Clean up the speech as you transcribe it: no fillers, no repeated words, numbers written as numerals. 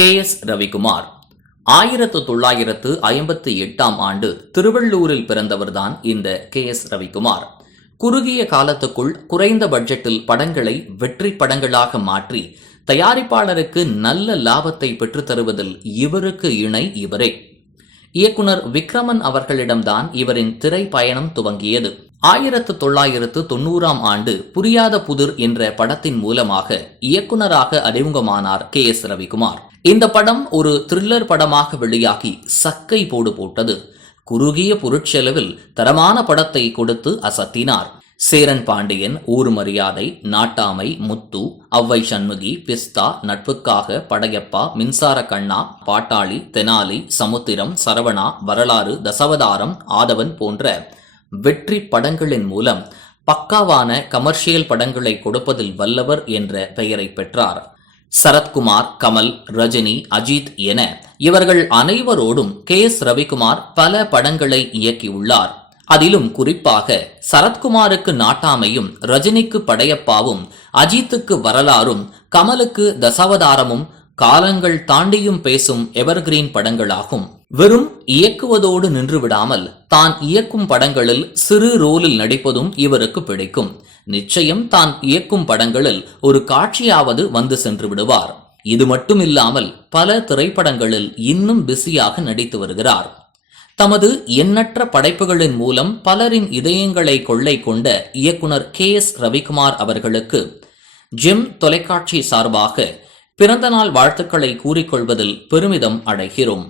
KS. Ravikumar 1958ஆம் ஆண்டு திருவள்ளூரில் பிறந்தவர்தான் இந்த கே.எஸ். ரவிக்குமார். குறுகிய காலத்துக்குள் குறைந்த பட்ஜெட்டில் படங்களை வெற்றி படங்களாக மாற்றி தயாரிப்பாளருக்கு நல்ல லாபத்தை பெற்றுத் தருவதில் இவருக்கு இணை இவரே. இயக்குனர் விக்ரமன் அவர்களிடம்தான் இவரின் திரை பயணம் துவங்கியது. 1990ஆம் ஆண்டு புரியாத புதிர் என்ற படத்தின் மூலமாக இயக்குனராக அறிமுகமானார் கே.எஸ். ரவிக்குமார். இந்த படம் ஒரு த்ரில்லர் படமாக வெளியாகி சக்கை போடு போட்டது. குறுகிய பொருட்செலவில் தரமான படத்தை கொடுத்து அசத்தினார். சேரன் பாண்டியன், ஊர் மரியாதை, நாட்டாமை, முத்து, அவ்வை சண்முகி, பிஸ்தா, நட்புக்காக, படையப்பா, மின்சார கண்ணா, பாட்டாளி, தெனாலி, சமுத்திரம், சரவணா, வரலாறு, தசவதாரம், ஆதவன் போன்ற வெற்றி படங்களின் மூலம் பக்காவான கமர்ஷியல் படங்களை கொடுப்பதில் வல்லவர் என்ற பெயரை பெற்றார். சரத்குமார், கமல், ரஜினி, அஜித் என இவர்கள் அனைவரோடும் கே.எஸ். ரவிக்குமார் பல படங்களை இயக்கியுள்ளார். அதிலும் குறிப்பாக சரத்குமாருக்கு நாட்டாமையும், ரஜினிக்கு படையப்பாவும், அஜித்துக்கு வரலாறும், கமலுக்கு தசாவதாரமும் காலங்கள் தாண்டியும் பேசும் எவர்கிரீன் படங்களாகும். வெறும் இயக்குவதோடு நின்றுவிடாமல் தான் இயக்கும் படங்களில் சிறு ரோலில் நடிப்பதும் இவருக்கு பிடிக்கும். நிச்சயம் தான் இயக்கும் படங்களில் ஒரு காட்சியாவது வந்து சென்று விடுவார். இது மட்டுமில்லாமல் பல திரைப்படங்களில் இன்னும் பிஸியாக நடித்து வருகிறார். தமது எண்ணற்ற படைப்புகளின் மூலம் பலரின் இதயங்களை கொள்ளை கொண்ட இயக்குனர் கே.எஸ். ரவிக்குமார் அவர்களுக்கு ஜெம் தொலைக்காட்சி சார்பாக பிறந்தநாள் வாழ்த்துக்களை கூறிக்கொள்வதில் பெருமிதம் அடைகிறோம்.